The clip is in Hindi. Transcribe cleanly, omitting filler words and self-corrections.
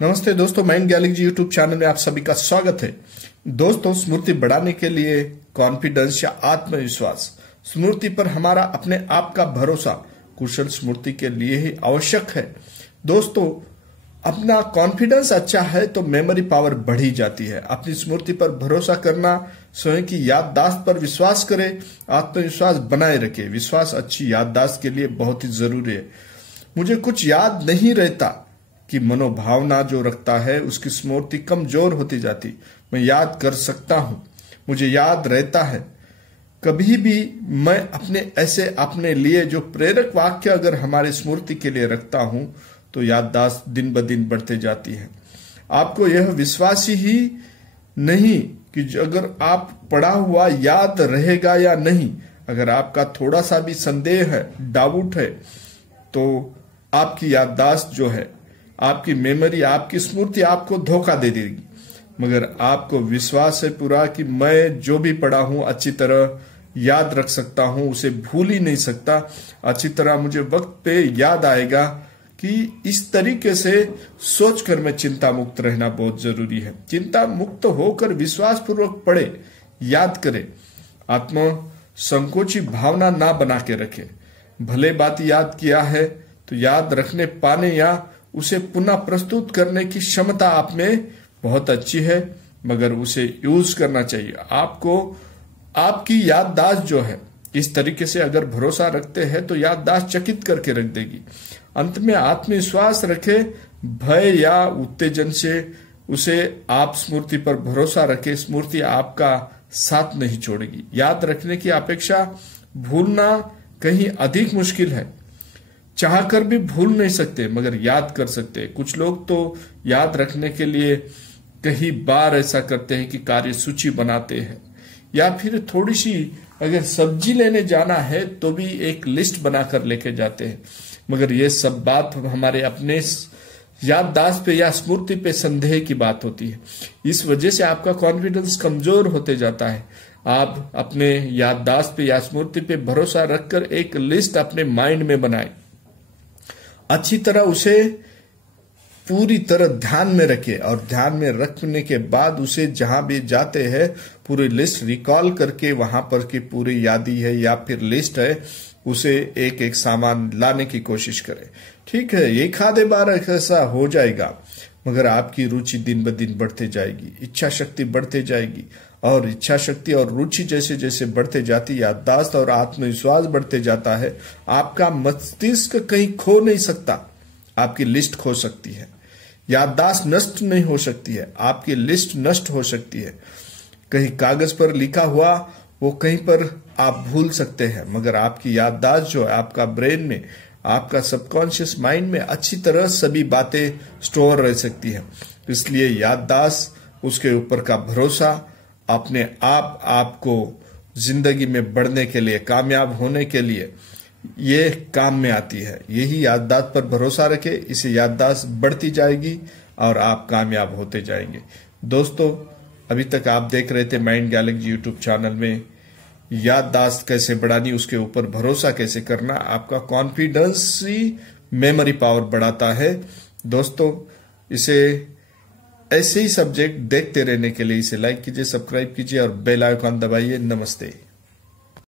नमस्ते दोस्तों, माइंड गैलेक्सी यूट्यूब चैनल में आप सभी का स्वागत है। दोस्तों, स्मृति बढ़ाने के लिए कॉन्फिडेंस या आत्मविश्वास, स्मृति पर हमारा अपने आप का भरोसा कुशल स्मृति के लिए ही आवश्यक है। दोस्तों, अपना कॉन्फिडेंस अच्छा है तो मेमोरी पावर बढ़ी जाती है। अपनी स्मृति पर भरोसा करना, स्वयं की याददाश्त पर विश्वास करें, आत्मविश्वास बनाए रखे। विश्वास अच्छी याददाश्त के लिए बहुत ही जरूरी है। मुझे कुछ याद नहीं रहता कि मनोभावना जो रखता है उसकी स्मृति कमजोर होती जाती। मैं याद कर सकता हूं, मुझे याद रहता है। कभी भी मैं अपने लिए जो प्रेरक वाक्य अगर हमारी स्मृति के लिए रखता हूं तो याददाश्त दिन ब दिन बढ़ते जाती है। आपको यह विश्वास ही नहीं कि अगर आप पढ़ा हुआ याद रहेगा या नहीं, अगर आपका थोड़ा सा भी संदेह है, डाउट है, तो आपकी याददाश्त जो है, आपकी मेमोरी, आपकी स्मृति आपको धोखा दे देगी। मगर आपको विश्वास है पूरा कि मैं जो भी पढ़ा हूं अच्छी तरह याद रख सकता हूं, उसे भूल ही नहीं सकता। अच्छी तरह मुझे वक्त पे याद आएगा कि इस तरीके से सोचकर मैं चिंता मुक्त रहना बहुत जरूरी है। चिंता मुक्त होकर विश्वास पूर्वक पढ़े, याद करे, आत्म संकोची भावना ना बना के रखे। भले बात याद किया है तो याद रखने पाने या उसे पुनः प्रस्तुत करने की क्षमता आप में बहुत अच्छी है, मगर उसे यूज करना चाहिए। आपको आपकी याददाश्त जो है, इस तरीके से अगर भरोसा रखते हैं तो याददाश्त चकित करके रख देगी। अंत में आत्मविश्वास रखे, भय या उत्तेजन से उसे आप स्मृति पर भरोसा रखे। स्मृति आपका साथ नहीं छोड़ेगी। याद रखने की अपेक्षा भूलना कहीं अधिक मुश्किल है। चाहकर भी भूल नहीं सकते, मगर याद कर सकते। कुछ लोग तो याद रखने के लिए कई बार ऐसा करते हैं कि कार्य सूची बनाते हैं, या फिर थोड़ी सी अगर सब्जी लेने जाना है तो भी एक लिस्ट बनाकर लेके जाते हैं। मगर ये सब बात हमारे अपने याददाश्त पे या स्मृति पे संदेह की बात होती है। इस वजह से आपका कॉन्फिडेंस कमजोर होते जाता है। आप अपने याददाश्त पे या स्मृति पे भरोसा रखकर एक लिस्ट अपने माइंड में बनाए, अच्छी तरह उसे पूरी तरह ध्यान में रखे, और ध्यान में रखने के बाद उसे जहां भी जाते हैं पूरी लिस्ट रिकॉल करके वहां पर की पूरी यादी है या फिर लिस्ट है, उसे एक एक सामान लाने की कोशिश करें। ठीक है, एक आधे बार ऐसा हो जाएगा, मगर आपकी रुचि दिन ब दिन बढ़ते जाएगी, इच्छा शक्ति बढ़ते जाएगी, और इच्छा शक्ति और रुचि जैसे जैसे बढ़ते जाती, याददाश्त और आत्मविश्वास बढ़ते जाता है। आपका मस्तिष्क कहीं खो नहीं सकता, आपकी लिस्ट खो सकती है। याददाश्त नष्ट नहीं हो सकती है, आपकी लिस्ट नष्ट हो सकती है। कहीं कागज पर लिखा हुआ वो कहीं पर आप भूल सकते हैं, मगर आपकी याददाश्त जो है, आपका ब्रेन में, आपका सबकॉन्शियस माइंड में अच्छी तरह सभी बातें स्टोर रह सकती है। इसलिए याददाश्त, उसके ऊपर का भरोसा अपने आपको जिंदगी में बढ़ने के लिए, कामयाब होने के लिए ये काम में आती है। यही याददाश्त पर भरोसा रखे, इसे याददाश्त बढ़ती जाएगी और आप कामयाब होते जाएंगे। दोस्तों, अभी तक आप देख रहे थे माइंड गैलेक्सी यूट्यूब चैनल में याददाश्त कैसे बढ़ानी, उसके ऊपर भरोसा कैसे करना, आपका कॉन्फिडेंस ही मेमोरी पावर बढ़ाता है। दोस्तों, इसे ऐसे ही सब्जेक्ट देखते रहने के लिए इसे लाइक कीजिए, सब्सक्राइब कीजिए और बेल आइकॉन दबाइए। नमस्ते।